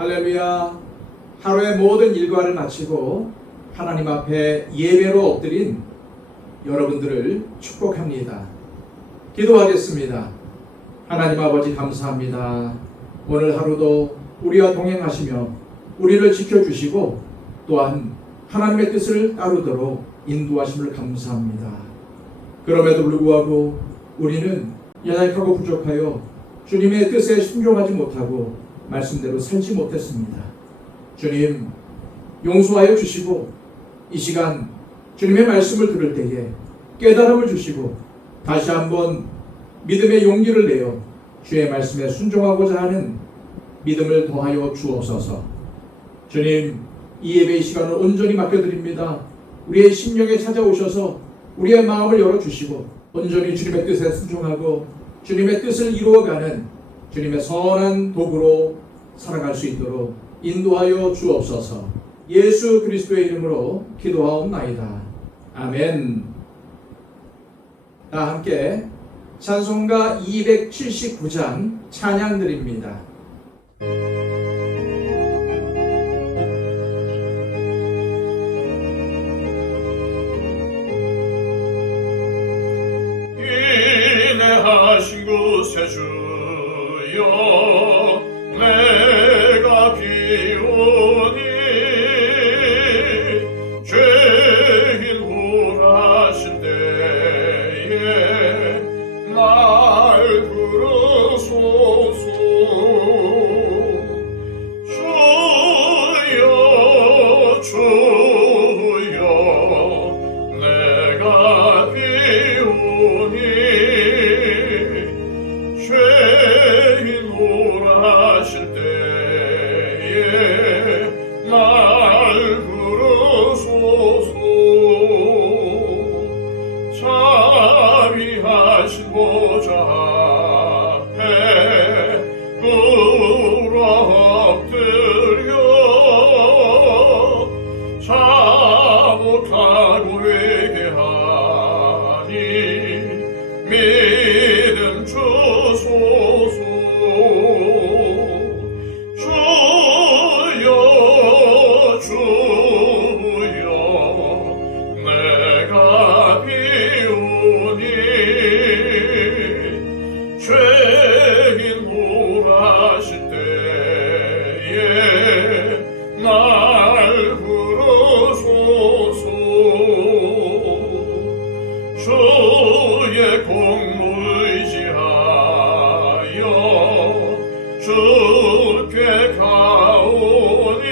할렐루야. 하루의 모든 일과를 마치고 하나님 앞에 예배로 엎드린 여러분들을 축복합니다. 기도하겠습니다. 하나님 아버지 감사합니다. 오늘 하루도 우리와 동행하시며 우리를 지켜주시고 또한 하나님의 뜻을 따르도록 인도하심을 감사합니다. 그럼에도 불구하고 우리는 연약하고 부족하여 주님의 뜻에 순종하지 못하고 말씀대로 살지 못했습니다. 주님 용서하여 주시고 이 시간 주님의 말씀을 들을 때에 깨달음을 주시고 다시 한번 믿음의 용기를 내어 주의 말씀에 순종하고자 하는 믿음을 더하여 주옵소서. 주님 이 예배의 시간을 온전히 맡겨드립니다. 우리의 심령에 찾아오셔서 우리의 마음을 열어주시고 온전히 주님의 뜻에 순종하고 주님의 뜻을 이루어가는 주님의 선한 도구로 살아갈 수 있도록 인도하여 주옵소서. 예수 그리스도의 이름으로 기도하옵나이다. 아멘. 다 함께 찬송가 279장 찬양 드립니다. 인내하신 곳에 주여 내가 비오니 죄인 홀하신 때에 날 부르소서. 주여 주여 내가 비오니 죄인 홀하실 때에 날 부르소서. 자비하신 보좌 앞에 꿇어 엎드려 자복하고 회개하니 믿음 주소서. 주여 주여 내가 비오니 죄인 홀하실 때에 날 부르소서. 주의 공로 의지하여 주께 가오니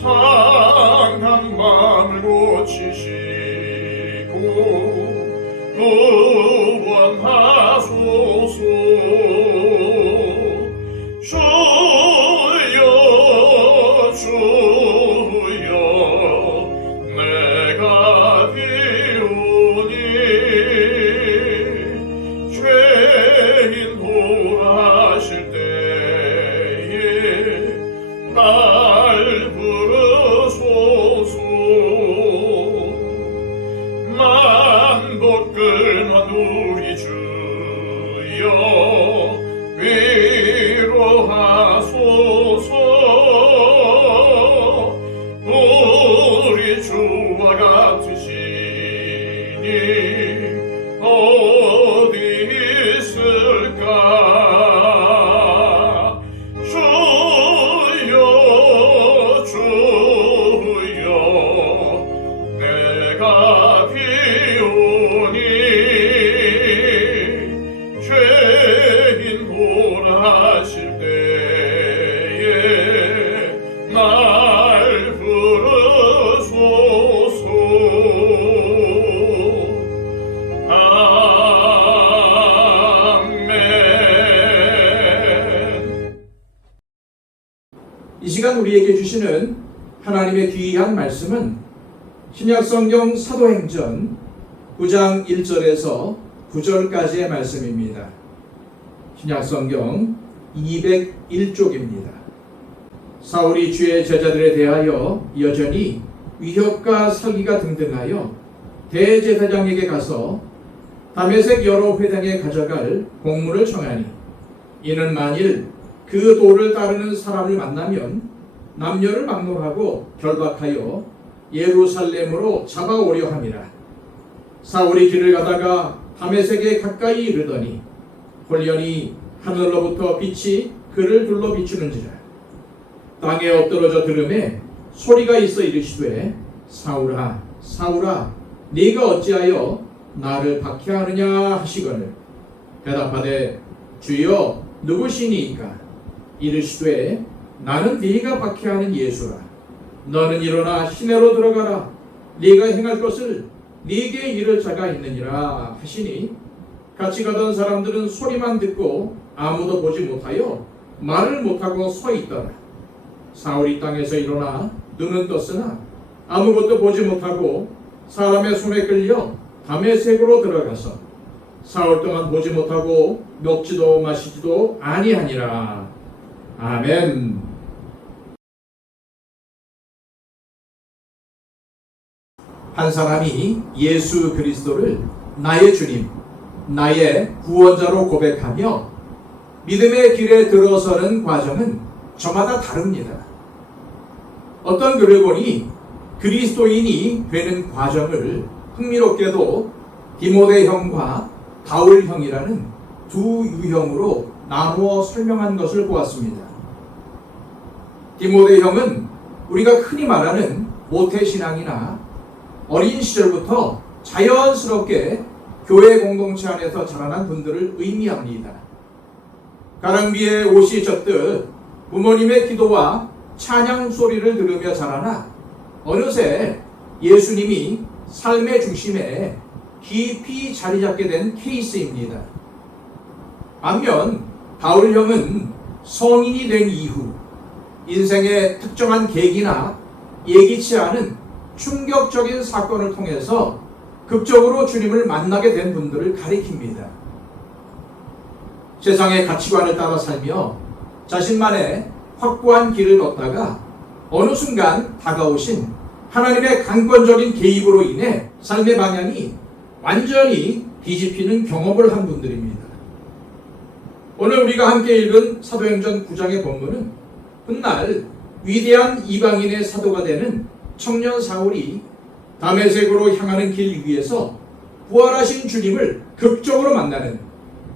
상한 마음을 고치시고 구원하소서. 주여 주여 내가 비오니 죄인 홀하실 때에 날 부르소서. 만복 근원 우리 주여 위로하소서. 우리 주와 같으시니 어디 있을까. 주여 주여 내가 비오니 죄인 홀하실 때에 날 부르소서. 아멘. 이 시간 우리에게 주시는 하나님의 귀한 말씀은 신약성경 사도행전 9장 1절에서 9절까지의 말씀입니다. 신약성경 201쪽입니다. 사울이 주의 제자들에 대하여 여전히 위협과 사기가 등등하여 대제사장에게 가서 다메섹 여러 회당에 가져갈 공문을 청하니 이는 만일 그 도를 따르는 사람을 만나면 남녀를 막론하고 결박하여 예루살렘으로 잡아오려 함이라. 사울이 길을 가다가 다메섹에 가까이 이르더니 홀연히 하늘로부터 빛이 그를 둘러 비추는지라. 땅에 엎드러져 들음에 소리가 있어 이르시되 사울아 사울아 네가 어찌하여 나를 박해하느냐 하시거늘 대답하되 주여 누구시니이까? 이르시되 나는 네가 박해하는 예수라. 너는 일어나 시내로 들어가라. 네가 행할 것을 네게 이를 자가 있느니라 하시니 같이 가던 사람들은 소리만 듣고 아무도 보지 못하여 말을 못하고 서 있더라. 사울이 땅에서 일어나 눈은 떴으나 아무것도 보지 못하고 사람의 손에 끌려 다메섹으로 들어가서 사흘 동안 보지 못하고 먹지도 마시지도 아니하니라. 아멘. 한 사람이 예수 그리스도를 나의 주님, 나의 구원자로 고백하며 믿음의 길에 들어서는 과정은 저마다 다릅니다. 어떤 글을 보니 그리스도인이 되는 과정을 흥미롭게도 디모데형과 바울형이라는 두 유형으로 나누어 설명한 것을 보았습니다. 디모데형은 우리가 흔히 말하는 모태신앙이나 어린 시절부터 자연스럽게 교회 공동체 안에서 자라난 분들을 의미합니다. 가랑비에 옷이 젖듯 부모님의 기도와 찬양 소리를 들으며 자라나 어느새 예수님이 삶의 중심에 깊이 자리 잡게 된 케이스입니다. 반면 바울형은 성인이 된 이후 인생의 특정한 계기나 예기치 않은 충격적인 사건을 통해서 극적으로 주님을 만나게 된 분들을 가리킵니다. 세상의 가치관을 따라 살며 자신만의 확고한 길을 걷다가 어느 순간 다가오신 하나님의 강권적인 개입으로 인해 삶의 방향이 완전히 뒤집히는 경험을 한 분들입니다. 오늘 우리가 함께 읽은 사도행전 9장의 본문은 훗날 위대한 이방인의 사도가 되는 청년 사울이 다메섹으로 향하는 길 위에서 부활하신 주님을 극적으로 만나는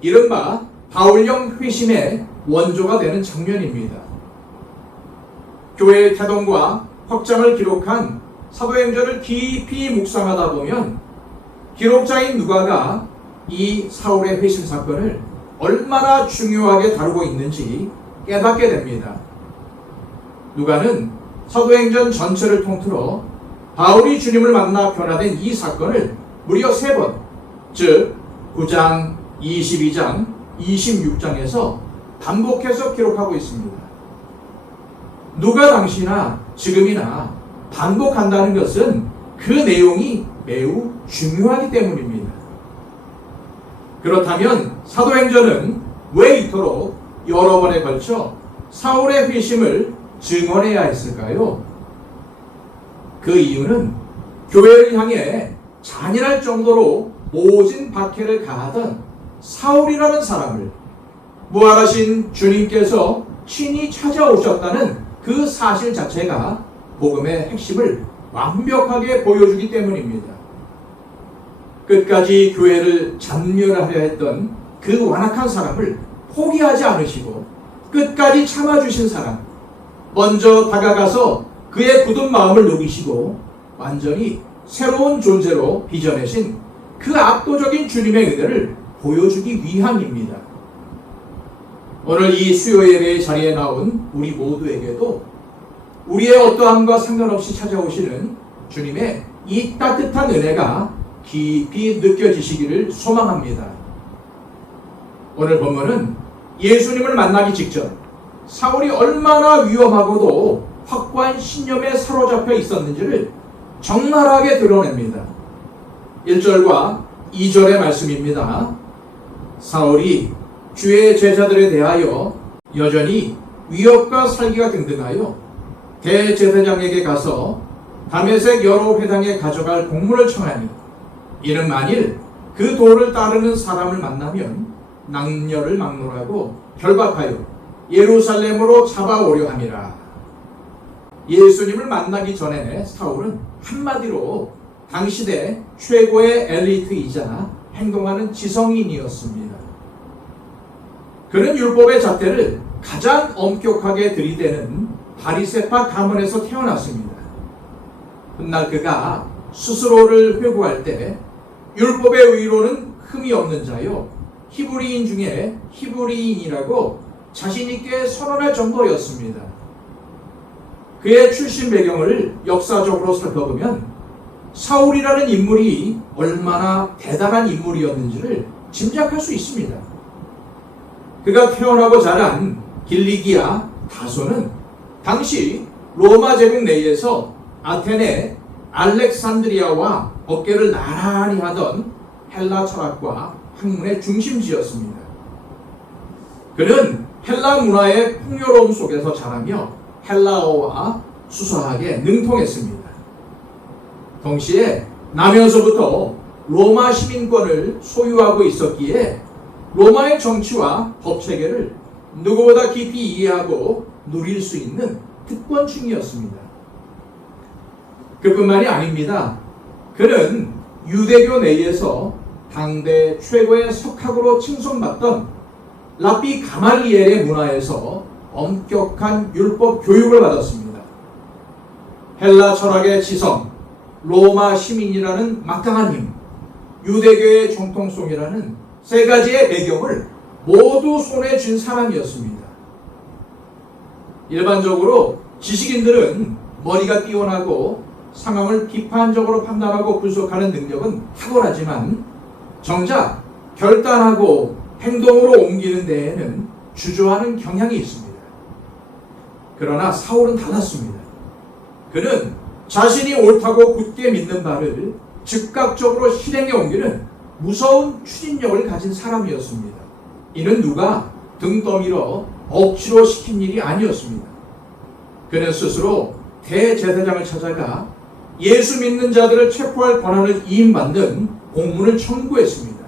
이른바 바울형 회심의 원조가 되는 장면입니다. 교회의 태동과 확장을 기록한 사도행전을 깊이 묵상하다 보면 기록자인 누가가 이 사울의 회심 사건을 얼마나 중요하게 다루고 있는지 깨닫게 됩니다. 누가는 사도행전 전체를 통틀어 바울이 주님을 만나 변화된 이 사건을 무려 3번, 즉 9장, 22장, 26장에서 반복해서 기록하고 있습니다. 누가 당시나 지금이나 반복한다는 것은 그 내용이 매우 중요하기 때문입니다. 그렇다면 사도행전은 왜 이토록 여러 번에 걸쳐 사울의 회심을 증언해야 했을까요? 그 이유는 교회를 향해 잔인할 정도로 모진 박해를 가하던 사울이라는 사람을 부활하신 주님께서 친히 찾아오셨다는 그 사실 자체가 복음의 핵심을 완벽하게 보여주기 때문입니다. 끝까지 교회를 잔멸하려 했던 그 완악한 사람을 포기하지 않으시고 끝까지 참아주신 사람, 먼저 다가가서 그의 굳은 마음을 녹이시고 완전히 새로운 존재로 빚어내신 그 압도적인 주님의 은혜를 보여주기 위함입니다. 오늘 이 수요 예배의 자리에 나온 우리 모두에게도 우리의 어떠함과 상관없이 찾아오시는 주님의 이 따뜻한 은혜가 깊이 느껴지시기를 소망합니다. 오늘 본문은 예수님을 만나기 직전 사울이 얼마나 위험하고도 확고한 신념에 사로잡혀 있었는지를 적나라하게 드러냅니다. 1절과 2절의 말씀입니다. 사울이 주의 제자들에 대하여 여전히 위협과 살기가 등등하여 대제사장에게 가서 다메섹 여러 회당에 가져갈 공문을 청하니 이는 만일 그 도를 따르는 사람을 만나면 남녀를 막론하고 결박하여 예루살렘으로 잡아오려 함이라. 예수님을 만나기 전에 사울은 한마디로 당시대 최고의 엘리트이자 행동하는 지성인이었습니다. 그는 율법의 잣대를 가장 엄격하게 들이대는 바리새파 가문에서 태어났습니다. 훗날 그가 스스로를 회고할 때 율법의 의로는 흠이 없는 자요 히브리인 중에 히브리인이라고 자신 있게 선언할 정도였습니다. 그의 출신 배경을 역사적으로 살펴보면 사울이라는 인물이 얼마나 대단한 인물이었는지를 짐작할 수 있습니다. 그가 태어나고 자란 길리기아 다소는 당시 로마 제국 내에서 아테네, 알렉산드리아와 어깨를 나란히 하던 헬라 철학과 학문의 중심지였습니다. 그는 헬라 문화의 풍요로움 속에서 자라며 헬라어와 수사하게 능통했습니다. 동시에 나면서부터 로마 시민권을 소유하고 있었기에 로마의 정치와 법체계를 누구보다 깊이 이해하고 누릴 수 있는 특권층이었습니다. 그뿐만이 아닙니다. 그는 유대교 내에서 당대 최고의 석학으로 칭송받던 랍비 가말리엘의 문화에서 엄격한 율법 교육을 받았습니다. 헬라 철학의 지성, 로마 시민이라는 막강한 힘, 유대교의 정통성이라는 세 가지의 배경을 모두 손에 쥔 사람이었습니다. 일반적으로 지식인들은 머리가 뛰어나고 상황을 비판적으로 판단하고 분석하는 능력은 탁월하지만 정작 결단하고 행동으로 옮기는 데에는 주저하는 경향이 있습니다. 그러나 사울은 달랐습니다. 그는 자신이 옳다고 굳게 믿는 바를 즉각적으로 실행에 옮기는 무서운 추진력을 가진 사람이었습니다. 이는 누가 등 떠밀어 억지로 시킨 일이 아니었습니다. 그는 스스로 대제사장을 찾아가 예수 믿는 자들을 체포할 권한을 이임받는 공문을 청구했습니다.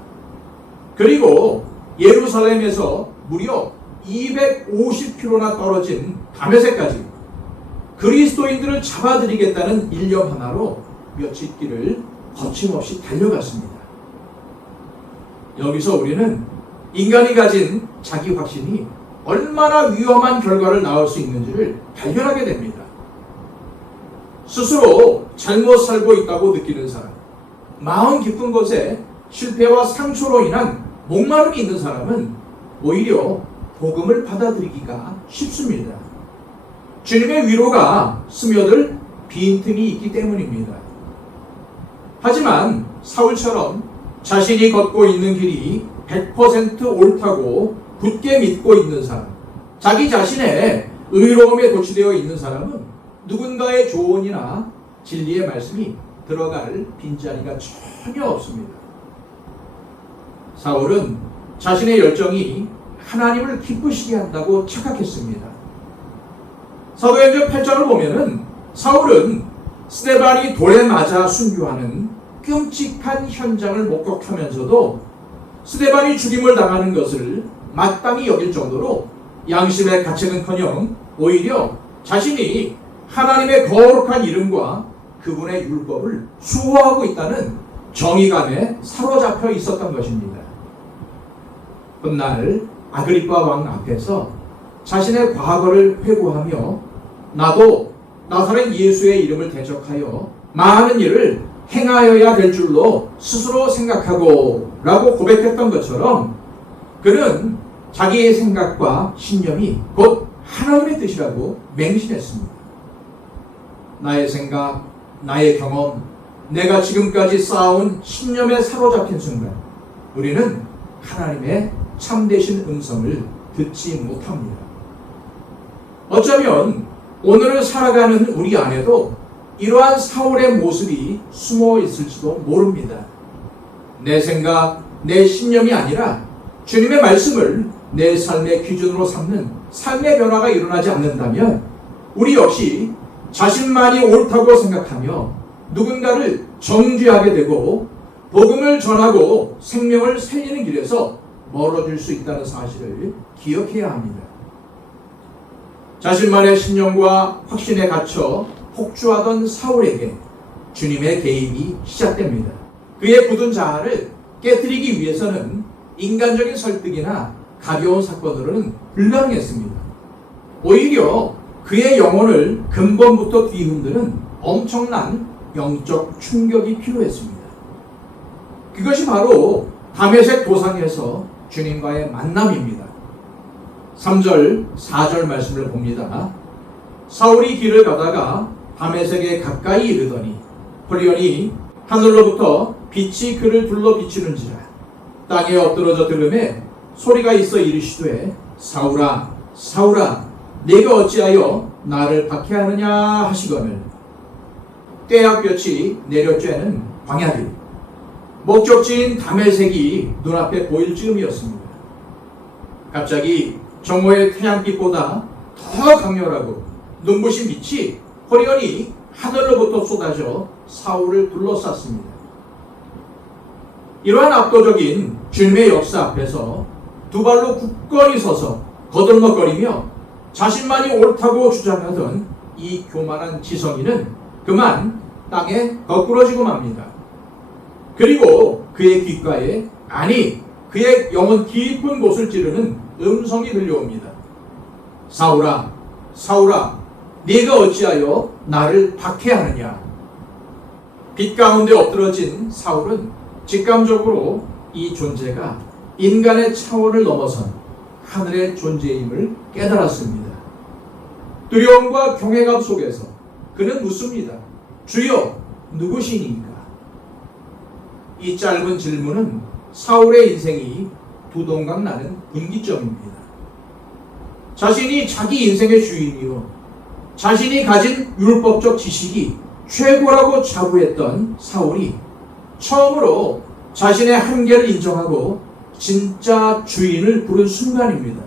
그리고 예루살렘에서 무려 250km나 떨어진 다메섹까지 그리스도인들을 잡아들이겠다는 일념 하나로 며칠 길을 거침없이 달려갔습니다. 여기서 우리는 인간이 가진 자기 확신이 얼마나 위험한 결과를 낳을 수 있는지를 발견하게 됩니다. 스스로 잘못 살고 있다고 느끼는 사람, 마음 깊은 곳에 실패와 상처로 인한 목마름이 있는 사람은 오히려 복음을 받아들이기가 쉽습니다. 주님의 위로가 스며들 빈틈이 있기 때문입니다. 하지만 사울처럼 자신이 걷고 있는 길이 100% 옳다고 굳게 믿고 있는 사람, 자기 자신의 의로움에 도취되어 있는 사람은 누군가의 조언이나 진리의 말씀이 들어갈 빈자리가 전혀 없습니다. 사울은 자신의 열정이 하나님을 기쁘시게 한다고 착각했습니다. 사도행전 8장을 보면은 사울은 스데반이 돌에 맞아 순교하는 끔찍한 현장을 목격하면서도 스데반이 죽임을 당하는 것을 마땅히 여길 정도로 양심의 가책은커녕 오히려 자신이 하나님의 거룩한 이름과 그분의 율법을 수호하고 있다는 정의감에 사로잡혀 있었던 것입니다. 훗날 아그리빠 왕 앞에서 자신의 과거를 회고하며 나도 나사렛 예수의 이름을 대적하여 많은 일을 행하여야 될 줄로 스스로 생각하고 라고 고백했던 것처럼 그는 자기의 생각과 신념이 곧 하나님의 뜻이라고 맹신했습니다. 나의 생각, 나의 경험, 내가 지금까지 쌓아온 신념에 사로잡힌 순간 우리는 하나님의 참되신 음성을 듣지 못합니다. 어쩌면 오늘을 살아가는 우리 안에도 이러한 사울의 모습이 숨어 있을지도 모릅니다. 내 생각, 내 신념이 아니라 주님의 말씀을 내 삶의 기준으로 삼는 삶의 변화가 일어나지 않는다면 우리 역시 자신만이 옳다고 생각하며 누군가를 정죄하게 되고 복음을 전하고 생명을 살리는 길에서 멀어질 수 있다는 사실을 기억해야 합니다. 자신만의 신념과 확신에 갇혀 폭주하던 사울에게 주님의 개입이 시작됩니다. 그의 굳은 자아를 깨뜨리기 위해서는 인간적인 설득이나 가벼운 사건으로는 불가능했습니다. 오히려 그의 영혼을 근본부터 뒤흔드는 엄청난 영적 충격이 필요했습니다. 그것이 바로 다메섹 도상에서 주님과의 만남입니다. 3절, 4절 말씀을 봅니다. 사울이 길을 가다가 다메섹에 가까이 이르더니 호련히 하늘로부터 빛이 그를 둘러 비추는지라 땅에 엎드러져 들음에 소리가 있어 이르시되 사울아 사울아 네가 어찌하여 나를 박해하느냐 하시거늘 떼약볕이 내려쬐는 광야길 목적지인 다메섹이 눈앞에 보일 즈음이었습니다. 갑자기 정오의 태양빛보다 더 강렬하고 눈부신 빛이 호련히 하늘로부터 쏟아져 사울을 둘러쌌습니다. 이러한 압도적인 주님의 역사 앞에서 두 발로 굳건히 서서 거들먹거리며 자신만이 옳다고 주장하던 이 교만한 지성인은 그만 땅에 거꾸러지고 맙니다. 그리고 그의 귓가에 아니 그의 영혼 깊은 곳을 찌르는 음성이 들려옵니다. 사울아 사울아 네가 어찌하여 나를 박해하느냐. 빛 가운데 엎드러진 사울은 직감적으로 이 존재가 인간의 차원을 넘어선 하늘의 존재임을 깨달았습니다. 두려움과 경외감 속에서 그는 묻습니다. 주여 누구시니까? 이 짧은 질문은 사울의 인생이 두동강 나는 분기점입니다. 자신이 자기 인생의 주인이요 자신이 가진 율법적 지식이 최고라고 자부했던 사울이 처음으로 자신의 한계를 인정하고 진짜 주인을 부른 순간입니다.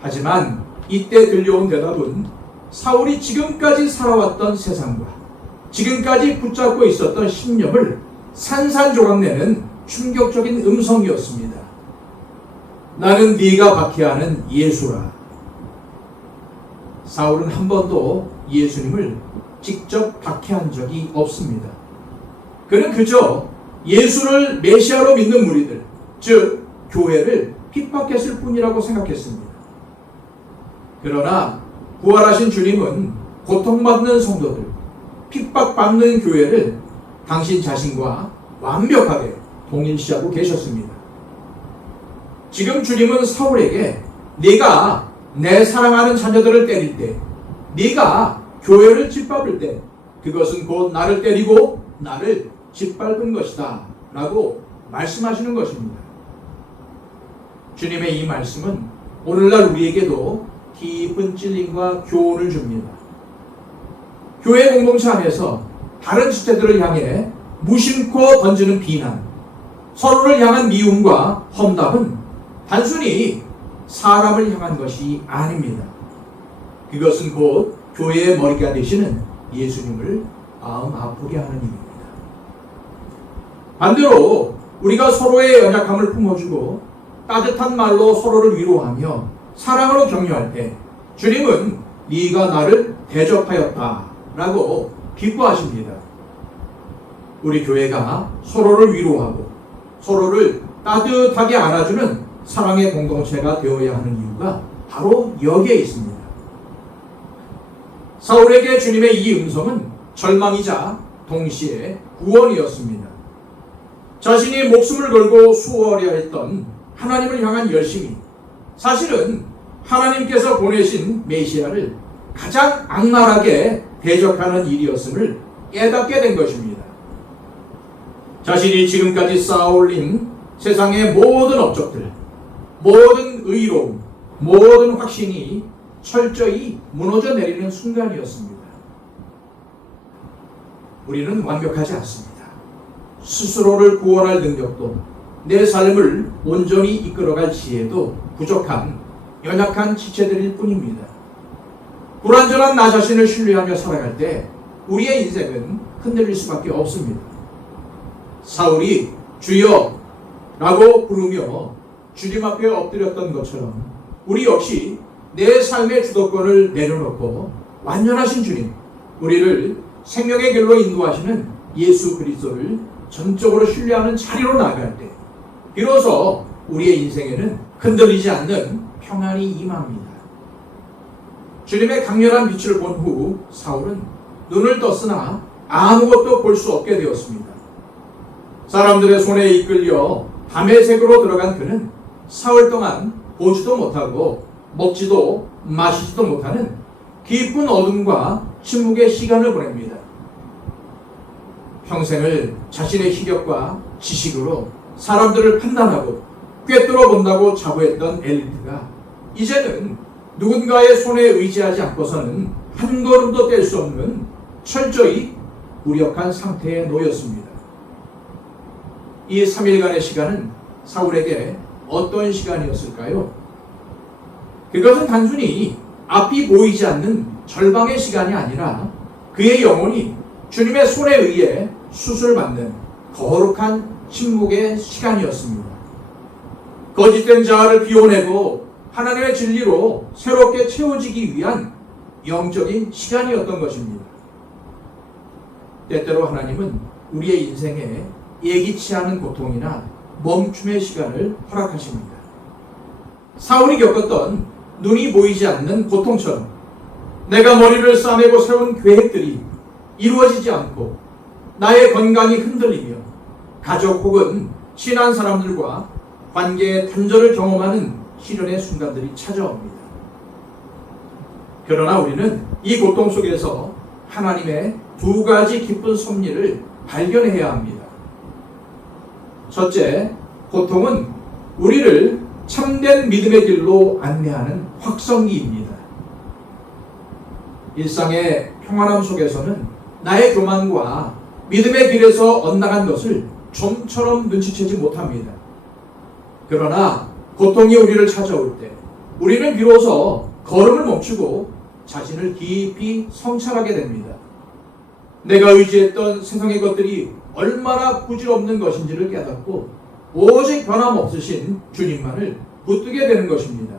하지만 이때 들려온 대답은 사울이 지금까지 살아왔던 세상과 지금까지 붙잡고 있었던 신념을 산산조각내는 충격적인 음성이었습니다. 나는 네가 박해하는 예수라. 사울은 한 번도 예수님을 직접 박해한 적이 없습니다. 그는 그저 예수를 메시아로 믿는 무리들, 즉 교회를 핍박했을 뿐이라고 생각했습니다. 그러나 부활하신 주님은 고통받는 성도들, 핍박받는 교회를 당신 자신과 완벽하게 동일시하고 계셨습니다. 지금 주님은 사울에게 네가 내 사랑하는 자녀들을 때릴 때, 네가 교회를 짓밟을 때 그것은 곧 나를 때리고 나를 짓밟은 것이다 라고 말씀하시는 것입니다. 주님의 이 말씀은 오늘날 우리에게도 깊은 찔림과 교훈을 줍니다. 교회 공동체 안에서 다른 지체들을 향해 무심코 던지는 비난, 서로를 향한 미움과 험담은 단순히 사람을 향한 것이 아닙니다. 그것은 곧 교회의 머리가 되시는 예수님을 마음 아프게 하는 일입니다. 반대로 우리가 서로의 연약함을 품어주고 따뜻한 말로 서로를 위로하며 사랑으로 격려할 때 주님은 네가 나를 대접하였다 라고 기뻐하십니다. 우리 교회가 서로를 위로하고 서로를 따뜻하게 안아주는 사랑의 공동체가 되어야 하는 이유가 바로 여기에 있습니다. 사울에게 주님의 이 음성은 절망이자 동시에 구원이었습니다. 자신이 목숨을 걸고 수호하려 했던 하나님을 향한 열심이 사실은 하나님께서 보내신 메시아를 가장 악랄하게 대적하는 일이었음을 깨닫게 된 것입니다. 자신이 지금까지 쌓아올린 세상의 모든 업적들, 모든 의로움, 모든 확신이 철저히 무너져 내리는 순간이었습니다. 우리는 완벽하지 않습니다. 스스로를 구원할 능력도 내 삶을 온전히 이끌어갈 지혜도 부족한 연약한 지체들일 뿐입니다. 불완전한 나 자신을 신뢰하며 살아갈 때 우리의 인생은 흔들릴 수밖에 없습니다. 사울이 주여 라고 부르며 주님 앞에 엎드렸던 것처럼 우리 역시 내 삶의 주도권을 내려놓고 완전하신 주님, 우리를 생명의 길로 인도하시는 예수 그리스도를 전적으로 신뢰하는 자리로 나아갈 때 비로소 우리의 인생에는 흔들리지 않는 평안이 임합니다. 주님의 강렬한 빛을 본 후 사울은 눈을 떴으나 아무것도 볼 수 없게 되었습니다. 사람들의 손에 이끌려 다메섹으로 들어간 그는 사흘 동안 보지도 못하고 먹지도 마시지도 못하는 깊은 어둠과 침묵의 시간을 보냅니다. 평생을 자신의 희력과 지식으로 사람들을 판단하고 꿰뚫어 본다고 자부했던 엘리트가 이제는 누군가의 손에 의지하지 않고서는 한 걸음도 뗄 수 없는 철저히 무력한 상태에 놓였습니다. 이 3일간의 시간은 사울에게 어떤 시간이었을까요? 그것은 단순히 앞이 보이지 않는 절방의 시간이 아니라 그의 영혼이 주님의 손에 의해 수술받는 거룩한 침묵의 시간이었습니다. 거짓된 자아를 비워내고 하나님의 진리로 새롭게 채워지기 위한 영적인 시간이었던 것입니다. 때때로 하나님은 우리의 인생에 예기치 않은 고통이나 멈춤의 시간을 허락하십니다. 사울이 겪었던 눈이 보이지 않는 고통처럼 내가 머리를 싸매고 세운 계획들이 이루어지지 않고 나의 건강이 흔들리며 가족 혹은 친한 사람들과 관계의 단절을 경험하는 시련의 순간들이 찾아옵니다. 그러나 우리는 이 고통 속에서 하나님의 두 가지 기쁜 섭리를 발견해야 합니다. 첫째, 고통은 우리를 참된 믿음의 길로 안내하는 확성기입니다. 일상의 평안함 속에서는 나의 교만과 믿음의 길에서 엇나간 것을 좀처럼 눈치채지 못합니다. 그러나 고통이 우리를 찾아올 때 우리는 비로소 걸음을 멈추고 자신을 깊이 성찰하게 됩니다. 내가 의지했던 세상의 것들이 얼마나 부질없는 것인지를 깨닫고 오직 변함없으신 주님만을 붙들게 되는 것입니다.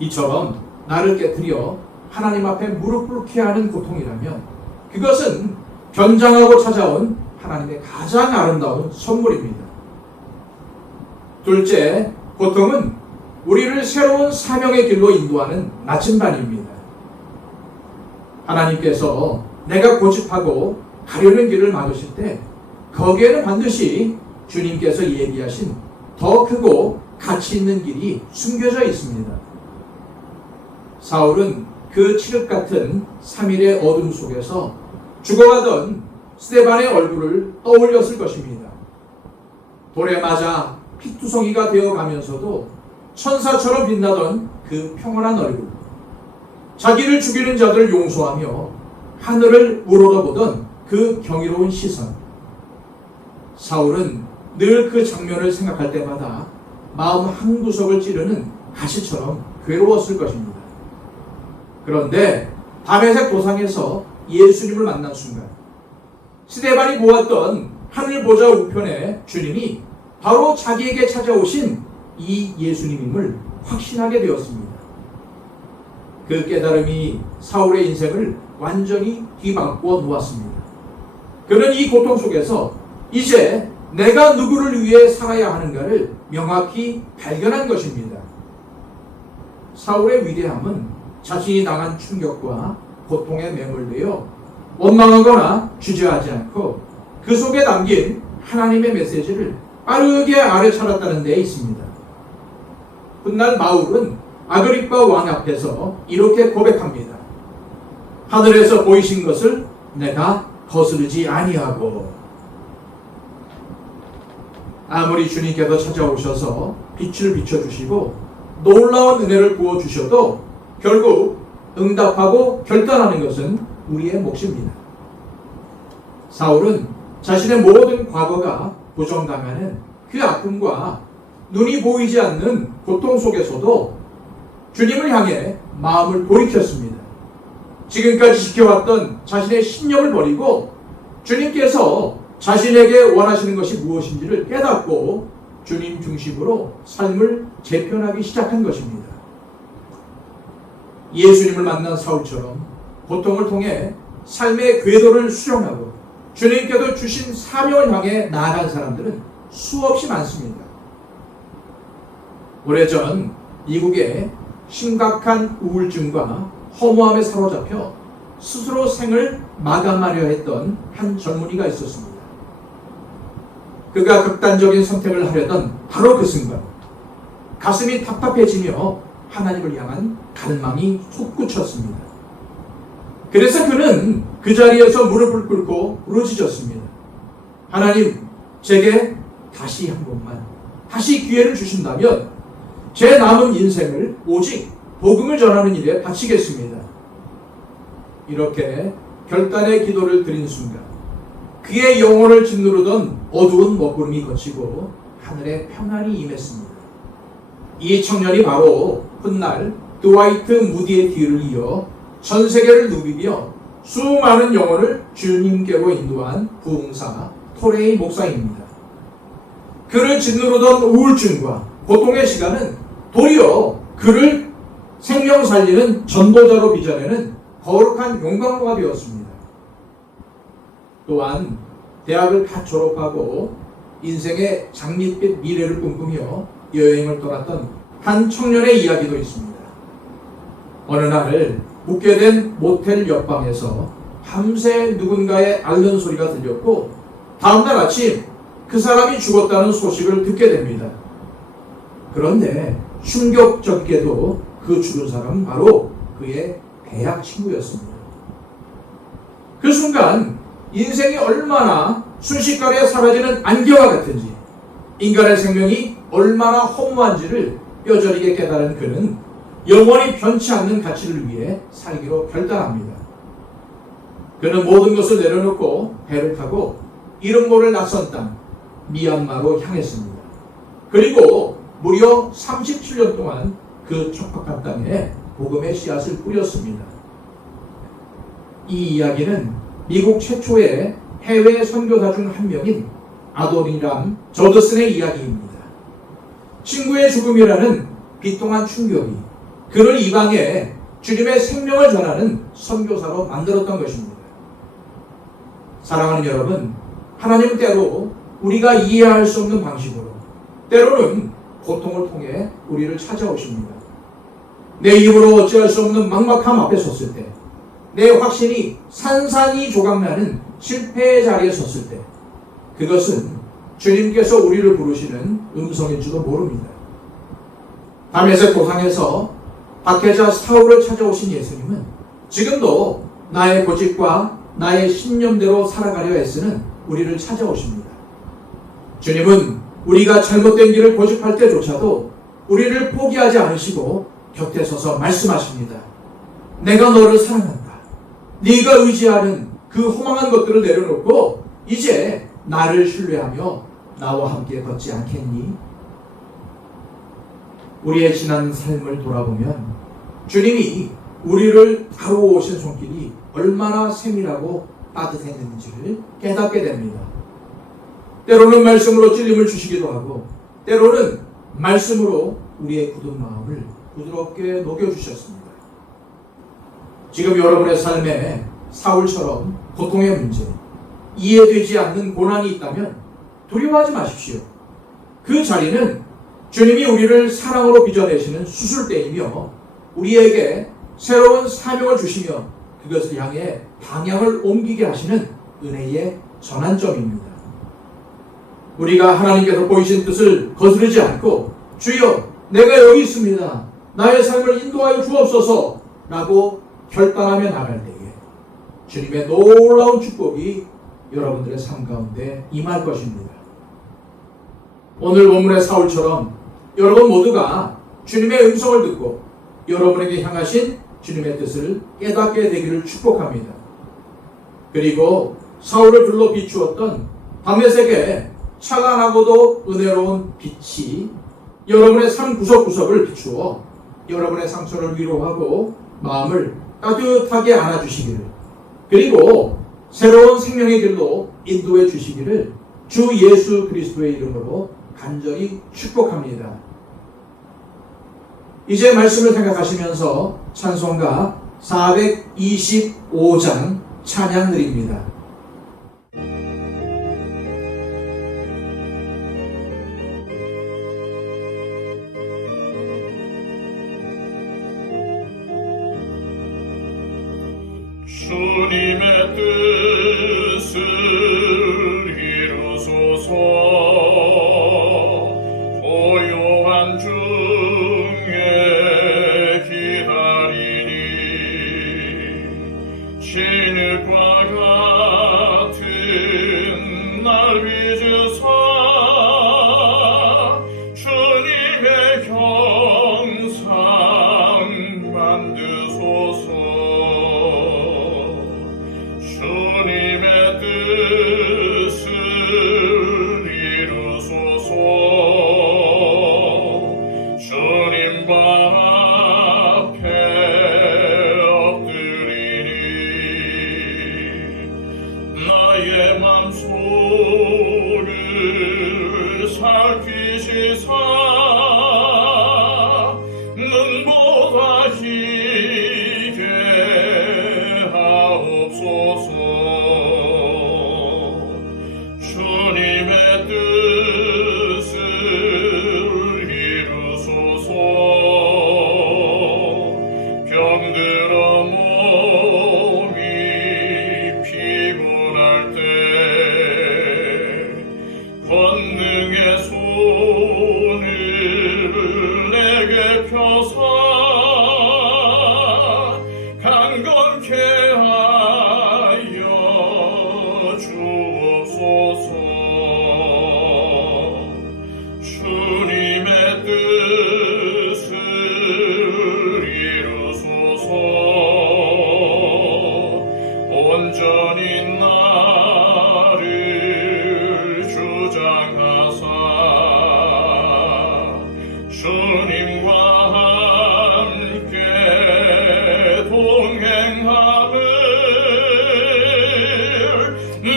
이처럼 나를 깨뜨려 하나님 앞에 무릎 꿇게 하는 고통이라면 그것은 변장하고 찾아온 하나님의 가장 아름다운 선물입니다. 둘째, 고통은 우리를 새로운 사명의 길로 인도하는 나침반입니다. 하나님께서 내가 고집하고 가려는 길을 막으실 때 거기에는 반드시 주님께서 예비하신 더 크고 가치 있는 길이 숨겨져 있습니다. 사울은 그 칠흑 같은 3일의 어둠 속에서 죽어가던 스데반의 얼굴을 떠올렸을 것입니다. 돌에 맞아 피투성이가 되어가면서도 천사처럼 빛나던 그 평온한 얼굴, 자기를 죽이는 자들을 용서하며 하늘을 우러러보던 그 경이로운 시선. 사울은 늘 그 장면을 생각할 때마다 마음 한구석을 찌르는 가시처럼 괴로웠을 것입니다. 그런데 다메섹 도상에서 예수님을 만난 순간 스데반이 보았던 하늘 보좌 우편에 주님이 바로 자기에게 찾아오신 이 예수님임을 확신하게 되었습니다. 그 깨달음이 사울의 인생을 완전히 뒤바꾸어 놓았습니다. 그는 이 고통 속에서 이제 내가 누구를 위해 살아야 하는가를 명확히 발견한 것입니다. 사울의 위대함은 자신이 당한 충격과 고통에 매몰되어 원망하거나 주저하지 않고 그 속에 담긴 하나님의 메시지를 빠르게 알아차렸다는 데 있습니다. 훗날 바울은 아그리빠 왕 앞에서 이렇게 고백합니다. 하늘에서 보이신 것을 내가 거스르지 아니하고. 아무리 주님께서 찾아오셔서 빛을 비춰주시고 놀라운 은혜를 부어주셔도 결국 응답하고 결단하는 것은 우리의 몫입니다. 사울은 자신의 모든 과거가 부정당하는 그 아픔과 눈이 보이지 않는 고통 속에서도 주님을 향해 마음을 돌이켰습니다. 지금까지 지켜왔던 자신의 신념을 버리고 주님께서 자신에게 원하시는 것이 무엇인지를 깨닫고 주님 중심으로 삶을 재편하기 시작한 것입니다. 예수님을 만난 사울처럼 고통을 통해 삶의 궤도를 수정하고 주님께서 주신 사명을 향해 나아간 사람들은 수없이 많습니다. 오래전 미국에 심각한 우울증과 허무함에 사로잡혀 스스로 생을 마감하려 했던 한 젊은이가 있었습니다. 그가 극단적인 선택을 하려던 바로 그 순간 가슴이 답답해지며 하나님을 향한 갈망이 솟구쳤습니다. 그래서 그는 그 자리에서 무릎을 꿇고 부르짖었습니다. 하나님, 제게 다시 한 번만, 다시 기회를 주신다면 제 남은 인생을 오직 복음을 전하는 일에 바치겠습니다. 이렇게 결단의 기도를 드린 순간 그의 영혼을 짓누르던 어두운 먹구름이 거치고 하늘에 평안이 임했습니다. 이 청년이 바로 훗날 드와이트 무디의 뒤를 이어 전 세계를 누비며 수많은 영혼을 주님께로 인도한 부흥사 토레이 목사입니다. 그를 짓누르던 우울증과 고통의 시간은 도리어 그를 생명 살리는 전도자로 빚어내는 거룩한 용광로가 되었습니다. 또한 대학을 갓 졸업하고 인생의 장밋빛 미래를 꿈꾸며 여행을 떠났던 한 청년의 이야기도 있습니다. 어느 날 묵게 된 모텔 옆방에서 밤새 누군가의 앓는 소리가 들렸고 다음날 아침 그 사람이 죽었다는 소식을 듣게 됩니다. 그런데 충격적이게도 그 죽은 사람은 바로 그의 대학 친구였습니다. 그 순간 인생이 얼마나 순식간에 사라지는 안개와 같은지, 인간의 생명이 얼마나 허무한지를 뼈저리게 깨달은 그는 영원히 변치 않는 가치를 위해 살기로 결단합니다. 그는 모든 것을 내려놓고 배를 타고 이름 모를 낯선 땅 미얀마로 향했습니다. 그리고 무려 37년 동안 그 척박한 땅에 복음의 씨앗을 뿌렸습니다. 이 이야기는 미국 최초의 해외 선교사 중 한 명인 아도니람 저드슨의 이야기입니다. 친구의 죽음이라는 비통한 충격이 그를 이방에 주님의 생명을 전하는 선교사로 만들었던 것입니다. 사랑하는 여러분, 하나님은 때로 우리가 이해할 수 없는 방식으로 때로는 고통을 통해 우리를 찾아오십니다. 내 힘으로 어찌할 수 없는 막막함 앞에 섰을 때, 내 확신이 산산이 조각나는 실패의 자리에 섰을 때, 그것은 주님께서 우리를 부르시는 음성일지도 모릅니다. 다메섹 도상에서 박해자 사울을 찾아오신 예수님은 지금도 나의 고집과 나의 신념대로 살아가려 애쓰는 우리를 찾아오십니다. 주님은 우리가 잘못된 길을 고집할 때조차도 우리를 포기하지 않으시고 곁에 서서 말씀하십니다. 내가 너를 사랑한다. 네가 의지하는 그 허망한 것들을 내려놓고 이제 나를 신뢰하며 나와 함께 걷지 않겠니? 우리의 지난 삶을 돌아보면 주님이 우리를 다루어오신 손길이 얼마나 세밀하고 따뜻했는지를 깨닫게 됩니다. 때로는 말씀으로 찔림을 주시기도 하고 때로는 말씀으로 우리의 굳은 마음을 부드럽게 녹여주셨습니다. 지금 여러분의 삶에 사울처럼 고통의 문제, 이해되지 않는 고난이 있다면 두려워하지 마십시오. 그 자리는 주님이 우리를 사랑으로 빚어내시는 수술대이며 우리에게 새로운 사명을 주시며 그것을 향해 방향을 옮기게 하시는 은혜의 전환점입니다. 우리가 하나님께서 보이신 뜻을 거스르지 않고 주여 내가 여기 있습니다. 나의 삶을 인도하여 주옵소서 라고 결단하며 나갈 때에 주님의 놀라운 축복이 여러분들의 삶 가운데 임할 것입니다. 오늘 본문의 사울처럼 여러분 모두가 주님의 음성을 듣고 여러분에게 향하신 주님의 뜻을 깨닫게 되기를 축복합니다. 그리고 사울을 불러 비추었던 다메섹의 찬란하고도 은혜로운 빛이 여러분의 삶 구석구석을 비추어 여러분의 상처를 위로하고 마음을 따뜻하게 안아주시기를, 그리고 새로운 생명의 길로 인도해 주시기를 주 예수 그리스도의 이름으로 간절히 축복합니다. 이제 말씀을 생각하시면서 찬송가 425장 찬양 드립니다. 주님의 뜻을 이루소서. 고요한 중에 기다리니 진흙과 같은 날 빚으사 주님의 형상 만드소서. 주님의 뜻을 이루소서. 주님 앞에 엎드리니 나의 맘속을 살피시사 눈보다 희게 하옵소서. 주님의 뜻을 이루소서. 병들어 몸이 피곤할 때 권능의 손을 내게 펴사 강건케 하여 주옵소서. 주님의 뜻을 이루소서. 온전히 나를 주장하사 주님과 함께 동행함을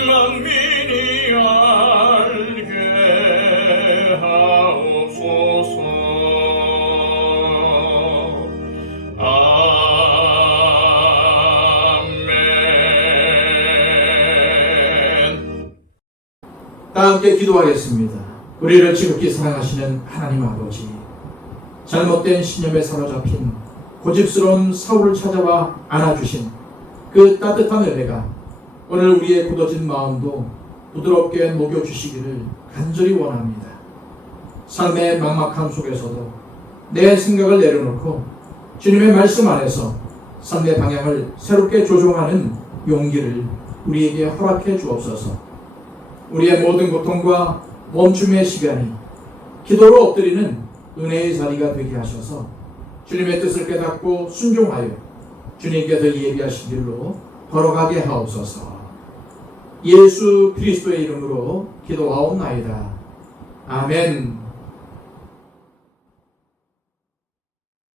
만민이 알게 하옵소서. 아멘. 다 함께 기도하겠습니다. 우리를 지극히 사랑하시는 하나님 아버지, 잘못된 신념에 사로잡힌 고집스러운 사울을 찾아와 안아주신 그 따뜻한 은혜가 오늘 우리의 굳어진 마음도 부드럽게 녹여주시기를 간절히 원합니다. 삶의 막막함 속에서도 내 생각을 내려놓고 주님의 말씀 안에서 삶의 방향을 새롭게 조종하는 용기를 우리에게 허락해 주옵소서. 우리의 모든 고통과 멈춤의 시간이 기도로 엎드리는 은혜의 자리가 되게 하셔서 주님의 뜻을 깨닫고 순종하여 주님께서 예비하신 길로 걸어가게 하옵소서. 예수 그리스도의 이름으로 기도하옵나이다. 아멘.